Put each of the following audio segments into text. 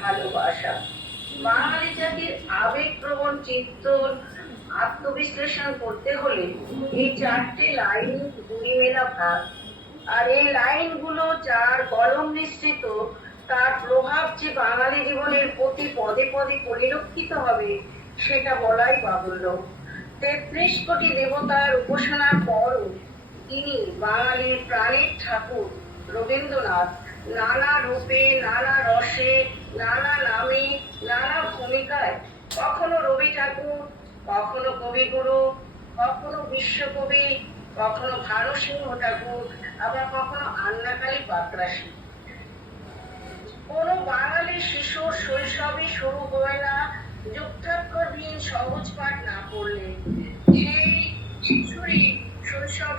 ভালোবাসা। বাঙালি জাতির আবেগপ্রবণ চিত্ত আত্মবিশ্লেষণ করতে হলে এই চারটে লাইন দুই মেলা ভাগ। আর এই লাইনগুলো যার কলম নিঃসৃত, তার প্রভাব যে বাঙালি জীবনের প্রতি পদে পদে পরিলক্ষিত হবে সেটা বলাই বাহুল্য। ৩৩ কোটি দেবতার উপাসনার পরও তিনি বাঙালির প্রাণের ঠাকুর রবীন্দ্রনাথ নানা রূপে, নানা রসে, নানা নামে, নানা ভূমিকায়, কখনো রবি ঠাকুর, কখনো কবিগুরু, কখনো বিশ্বকবি, কখনো ভানুসিংহ ঠাকুর, আবার কখনো আন্নাকালী পাকরাশি। কোনো বাঙালি শিশুর শৈশবই শুরু হয় না যুক্তাক্ষরহীন সহজ পাঠ না পড়লে। সেই শিশুরই শৈশব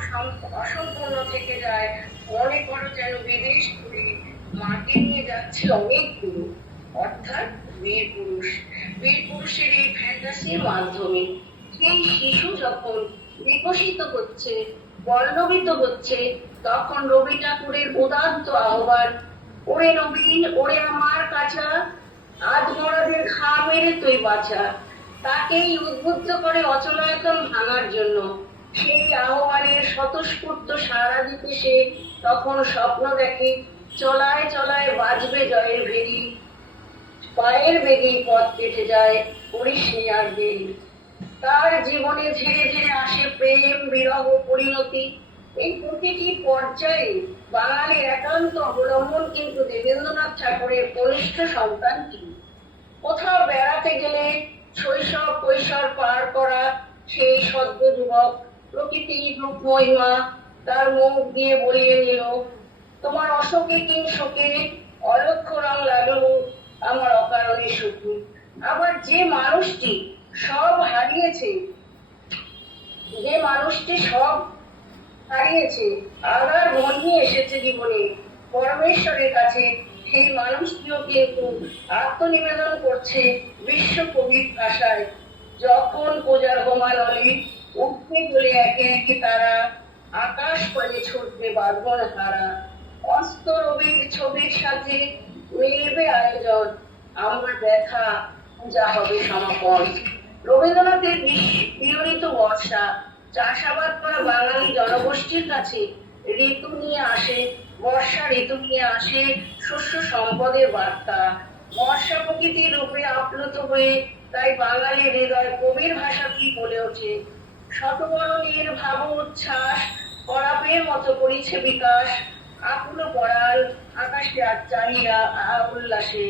অসম্পূর্ণ থেকে যায়, মনে করো যেন বিদেশ ঘুরে মাকে নিয়ে যাচ্ছে অনেক দূর, অর্থাৎ বীর পুরুষ। বীর পুরুষের এই ফ্যান্টাসির মাধ্যমে সেই শিশু যখন বিকশিত হচ্ছে, পল্লবিত হচ্ছে, তখন রবি ঠাকুরের উদাত্ত আহ্বান, ওরে নবীন, ওরে আমার কাছা, আজ মরাদের ঘা মেরে তুই বাঁচা, তাকেই উদ্বুদ্ধ করে অচলায়তন ভাঙার জন্য। সেই আহ্বানের স্বতঃস্ফূর্ত সাড়া দিতে সে তখন স্বপ্ন দেখে, চলায় চলায় বাজবে জয়ের ভেরি, পায়ের বেগেই পথ কেটে যায়, করিস নি আর দেরি। তার জীবনে ধীরে ধীরে আসে প্রেম, বিরহ, পরিণতি। এই প্রতিটি পর্যায়ে বাঙালির একান্ত অবলম্বন কিন্তু দেবেন্দ্রনাথ ঠাকুরের কনিষ্ঠ সন্তানটি। কোথাও বেড়াতে গেলে শৈশব কৈশোর পার করা সেই সদ্য যুবক প্রকৃতির রূপ মহিমা তার মুখ দিয়ে বলিয়ে নিল, তোমার অশোকে কিং শোকে, অলক্ষ্য রং লাগলো আমার অকারণে সুখী। আবার যে মানুষটি সব হারিয়েছে, যে মানুষটি সব হারিয়েছে, আবার ঘনিয়ে এসেছে জীবনে পরমেশ্বরের কাছে, সেই মানুষটিও কিন্তু আত্মনিবেদন করছে বিশ্বকবির ভাষায়। যখন পূজার হোমানলে উঠতে চলে একে একে তারা, আকাশ পানে ছুটবে বাঁধন হারা, অস্ত রবির ছবির সাথে মিলবে আয়োজন, আমার দেখা পূজা হবে সমাপন। রবীন্দ্রনাথের বিরহিত বর্ষা চাষাবাদ করা বাঙালি জনগোষ্ঠীর কাছে ঋতু নিয়ে আসে, বর্ষা ঋতু নিয়ে আসে শস্য সম্পদের বার্তা। বর্ষা প্রকৃতির রূপে আপ্লুত হয়ে তাই বাঙালির হৃদয় কবির ভাষাতেই বলে ওঠে, শতবরণের ভাব উচ্ছ্বাস করাপের মতো করিছে বিকাশ, আকুল পড়াল আকাশে আজ চাহিয়া উল্লাসে।